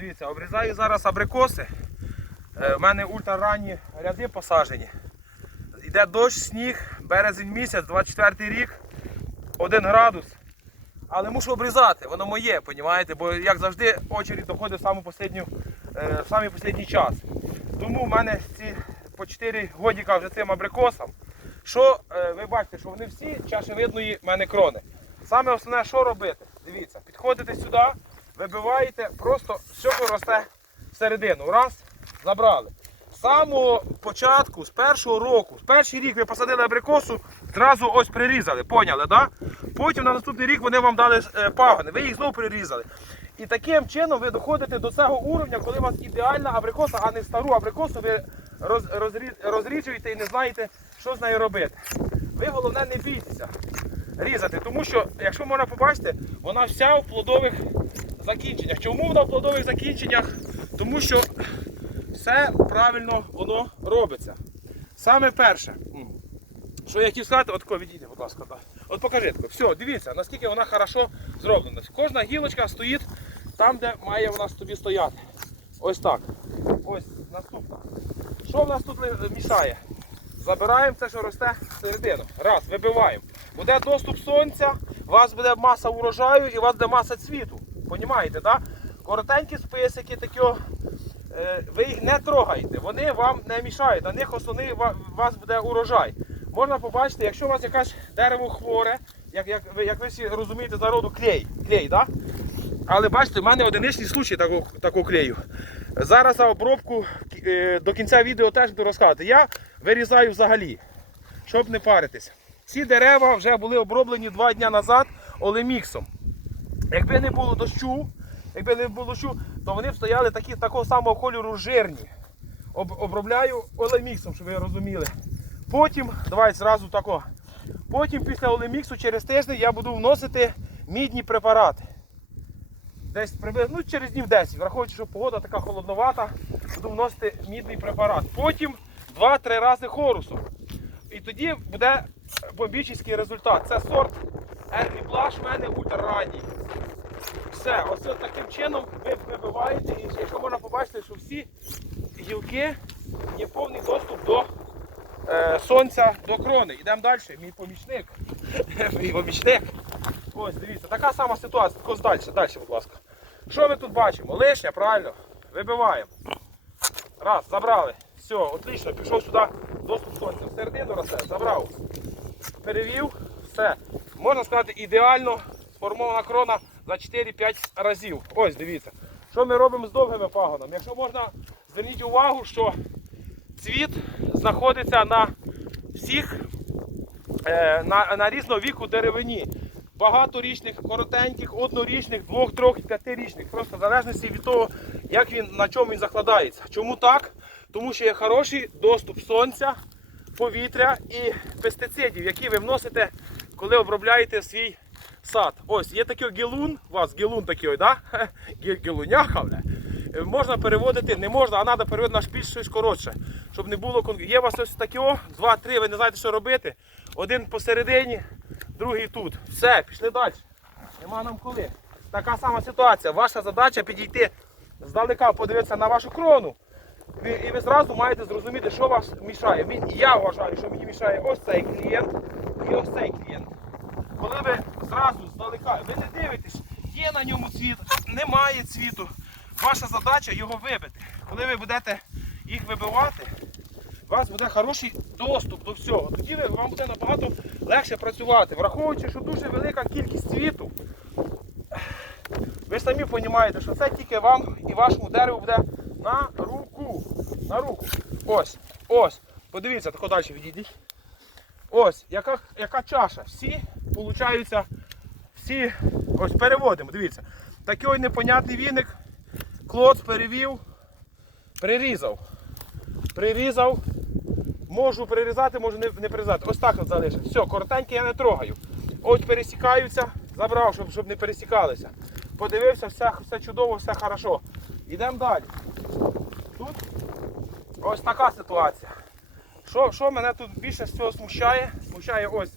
Дивіться, обрізаю зараз абрикоси. Е, У мене ультраранні ряди посаджені. Йде дощ, сніг, березень місяць, 24 рік, 1 градус. Але мушу обрізати, воно моє, понімаєте? бо як завжди очередь доходить в саму последню, е, в самий останній час. Тому в мене ці по 4 годіка вже цим абрикосам. Що е, ви бачите, що вони всі чашевидної в мене крони. Саме основне, що робити? Дивіться, підходите сюди, вибиваєте, просто все росте всередину. Раз, забрали. З самого початку, з першого року, з перший рік ви посадили абрикосу, зразу ось прирізали, поняли, да? Потім на наступний рік вони вам дали е, пагони, ви їх знову прирізали. І таким чином ви доходите до цього уровня, коли у вас ідеальна абрикоса, а не стару абрикосу, ви роз, розрі- розріджуєте і не знаєте, що з нею робити. Ви головне не бійтеся різати, тому що, якщо можна побачити, вона вся в плодових закінченнях. Чому в плодових закінченнях? Тому що все правильно воно робиться. Саме перше, що я хотів сказати, от відійди, будь ласка. да. От покажи. Все, дивіться, наскільки вона хорошо зроблена. Кожна гілочка стоїть там, де має вона тобі стояти. Ось так. Ось наступна. Що в нас тут мішає? Забираємо це, що росте всередину. Раз, вибиваємо. Буде доступ сонця, у вас буде маса урожаю і у вас буде маса цвіту. Понімаєте, так? Коротенькі списики, такі, е, ви їх не трогаєте, вони вам не мішають, на них основний у вас буде урожай. Можна побачити, якщо у вас якесь дерево хворе, як, як, як ви всі розумієте з народу клей, клей, да? Але бачите, в мене одиничний случай такого, такого клею. Зараз за обробку е, до кінця відео теж буду розказувати. Я вирізаю взагалі, щоб не паритись. Ці дерева вже були оброблені два дні назад олеміксом. Якби не було дощу, якби не було дощу, то вони б стояли такі, такого самого кольору жирні. Об, обробляю олеміксом, щоб ви розуміли. Потім, давайте зразу тако. Потім після олеміксу через тиждень я буду вносити мідні препарати. Десь приблизно ну, через днів 10, враховуючи, що погода така холодновата, буду вносити мідний препарат. Потім 2-3 рази хорусом. І тоді буде бомбічний результат. Це сорт Early Blush в мене ультраранній. Все, ось таким чином ви вибиваєте, і якщо можна побачити, що всі гілки є повний доступ до е, сонця, до крони. Йдемо далі, мій помічник. мій помічник. Ось, дивіться, така сама ситуація. Ось далі, далі, будь ласка. Що ми тут бачимо? Лишня, правильно? Вибиваємо. Раз, забрали. Все, отлично, пішов сюди доступ сонця. Всередину росте, забрав. Перевів, все. Можна сказати, ідеально сформована крона за 4-5 разів. Ось, дивіться. Що ми робимо з довгими пагонами? Якщо можна, зверніть увагу, що цвіт знаходиться на всіх е, на, на різного віку деревині. Багаторічних, коротеньких, однорічних, двох, трьох, п'ятирічних. Просто в залежності від того, як він на чому він закладається. Чому так? Тому що є хороший доступ сонця, повітря і пестицидів, які ви вносите, коли обробляєте свій сад. Ось є такий гелун, у вас гелун такий, да? Гелуняха, бля. Е, Можна переводити, не можна, а треба переводити на більш щось коротше. Щоб не було кон- Є у вас ось такі, о, два-три, ви не знаєте, що робити. Один посередині, другий тут. Все, пішли далі. Нема нам коли. Така сама ситуація. Ваша задача підійти здалека, подивитися на вашу крону. І ви зразу маєте зрозуміти, що вас мішає. Я вважаю, що мені мішає ось цей клієнт і ось цей клієнт. Коли ви зразу здалека, ви не дивитесь, є на ньому цвіт, немає цвіту. Ваша задача його вибити. Коли ви будете їх вибивати, у вас буде хороший доступ до всього. Тоді вам буде набагато легше працювати. Враховуючи, що дуже велика кількість цвіту, ви самі розумієте, що це тільки вам і вашому дереву буде на руку. На руку. Ось, ось. Подивіться, тако далі відійдіть. Ось, яка, яка чаша. Всі, получаються, всі, ось переводимо, дивіться. Такий непонятний віник, клоц перевів, прирізав. Прирізав. Можу прирізати, можу не, не прирізати. Ось так от залишив. Все, коротеньке я не трогаю. Ось пересікаються, забрав, щоб, щоб не пересікалися. Подивився, все, все чудово, все хорошо. Йдемо далі. Тут ось така ситуація. Що, що мене тут більше всього смущає? Смущає ось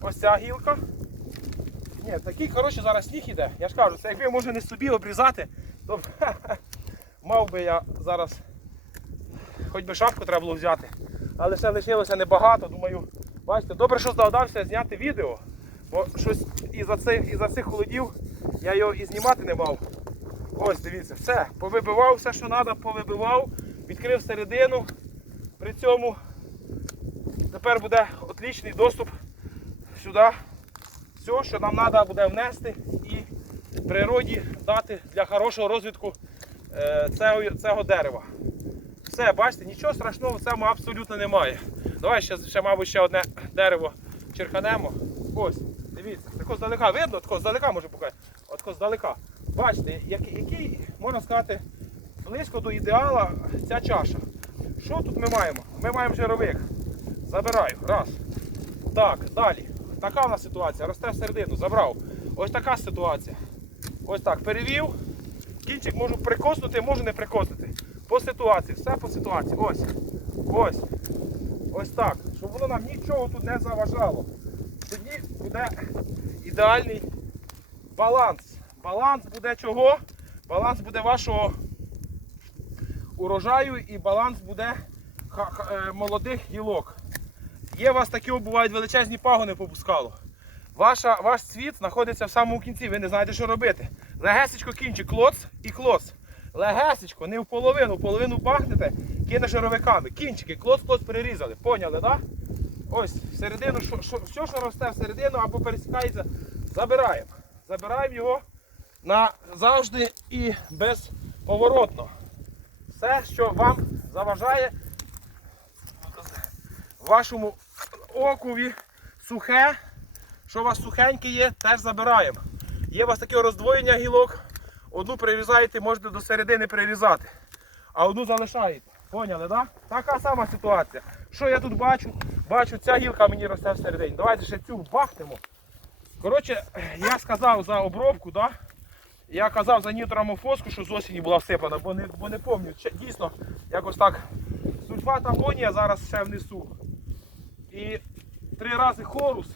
ось ця гілка. Ні, такий хороший зараз сніг іде. Я ж кажу, це якби може не собі обрізати, то мав би я зараз хоч би шапку треба було взяти. Але ще лишилося небагато, думаю. Бачите, добре, що здогадався зняти відео. Бо щось із-за цих, із цих холодів я його і знімати не мав. Ось, дивіться, все. Повибивав все, що треба, повибивав, відкрив середину. При цьому тепер буде отлічний доступ сюди. Все, що нам треба буде внести і природі дати для хорошого розвитку е, цього, цього дерева. Все, бачите, нічого страшного в цьому абсолютно немає. Давай ще, ще мабуть, ще одне дерево черканемо. Ось, дивіться, тако здалека видно, тако здалека може показати. От тако здалека. Бачите, який, який, можна сказати, близько до ідеала ця чаша. Що тут ми маємо? Ми маємо жировик. Забираю. Раз. Так, далі. Така в нас ситуація. Росте всередину, забрав. Ось така ситуація. Ось так, перевів. Кінчик можу прикоснути, можу не прикоснути. По ситуації, все по ситуації. Ось. Ось. Ось так. Щоб воно нам нічого тут не заважало. Тоді буде ідеальний баланс. Баланс буде чого? Баланс буде вашого урожаю і баланс буде е, молодих гілок. Є у вас такі бувають величезні пагони попускало. Ваша, ваш цвіт знаходиться в самому кінці, ви не знаєте, що робити. Легесечко кінчик, клоц і клоц. Легесечко, не в половину, в половину пахнете, кине шаровиками. Кінчики, клоц, клоц перерізали. Поняли? Да? Ось, всередину, що, що, все, що росте всередину або пересікається, забираємо. Забираємо його назавжди і безповоротно. Все, що вам заважає вашому окові сухе, що у вас сухеньке є, теж забираємо. Є у вас таке роздвоєння гілок, одну прирізаєте, можете до середини прирізати, а одну залишаєте. Поняли, так? Да? Така сама ситуація. Що я тут бачу? Бачу, ця гілка мені росте всередині. Давайте ще цю бахнемо. Коротше, я сказав за обробку, да? я казав за нітромофоску, що з осені була всипана, бо не, бо не пам'ятаю. Дійсно, якось так. Сульфат амонія зараз ще внесу. І три рази хорус.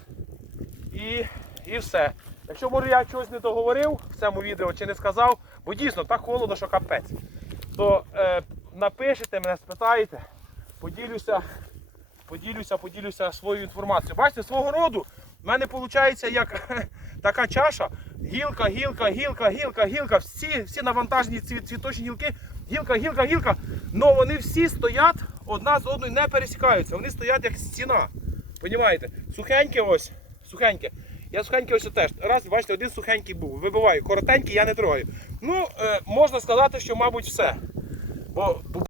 І, і все. Якщо може я чогось не договорив в цьому відео чи не сказав, бо дійсно так холодно, що капець, то е, напишете мене, спитаєте, поділюся, поділюся, поділюся своєю інформацією. Бачите, свого роду в мене виходить як така чаша. Гілка, гілка, гілка, гілка, гілка. Всі, всі навантажені цвіточні гілки. Гілка, гілка, гілка. Но вони всі стоять одна з одною не пересікаються. Вони стоять як стіна. Понімаєте? Сухеньке ось. Сухеньке. Я сухеньке ось теж. Раз, бачите, один сухенький був. Вибиваю. Коротенький я не трогаю. Ну, е, можна сказати, що, мабуть, все. Бо